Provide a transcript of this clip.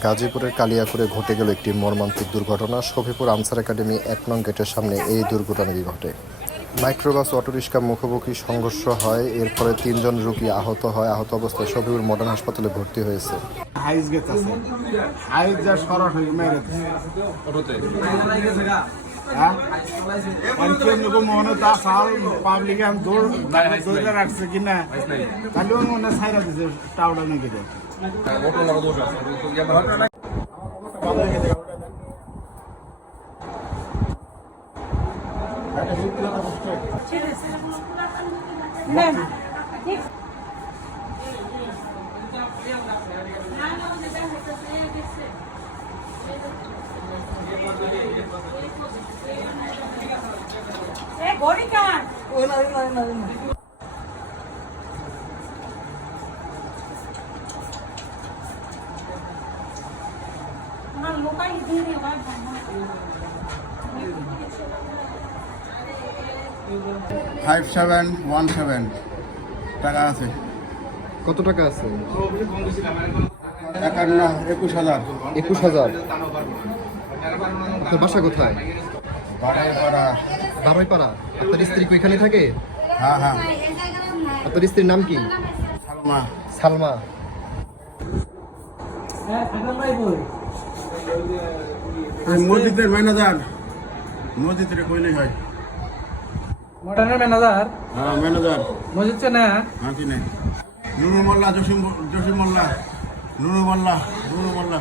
গাজীপুরের কালিয়াকুরে ঘটে গেল একটি মর্মান্তিক দুর্ঘটনা। শফিপুর আনসার একাডেমি এক নং গেটের সামনে এই দুর্ঘটনাটি ঘটে। মাইক্রোবাস অটোরিক্সা মুখোমুখি সংঘর্ষ হয় এর ফলে তিনজন রুগী আহত হয়। আহত অবস্থায় শফিপুর মডার্ন হাসপাতালে ভর্তি হয়েছে। হাইজ গেছে হাইজ যা সরট মেরে হ্যাঁ পঞ্চায়েত লোক মনে তা সাল পাবলিক আমি দৌড় দৌড়ে রাখছে কিনা তাহলে মনে সাইরা দিছে টাউডা নাকি রে লোকাই দিয়ে দিয়ে ফাইভ সেভেন ওয়ান সেভেন। টাকা আছে। কত টাকা আছে? একান্ন একুশ হাজার। একুশ হাজার। আপনার বাসা কোথায়? আপনার স্ত্রী কি এখানে থাকে? হ্যাঁ হ্যাঁ। আপনার স্ত্রীর নাম কি? সালমা। সালমা। এই মসজিদের ম্যানেজার। মসজিদের কইলেই হয়? মডার্নের ম্যানেজার? হ্যাঁ ম্যানেজার। মসজিদ চেনা হ্যাঁ কি নেই? নুরু মোল্লা জসিম জসিম মোল্লা। নুরু মোল্লা নুরু মোল্লা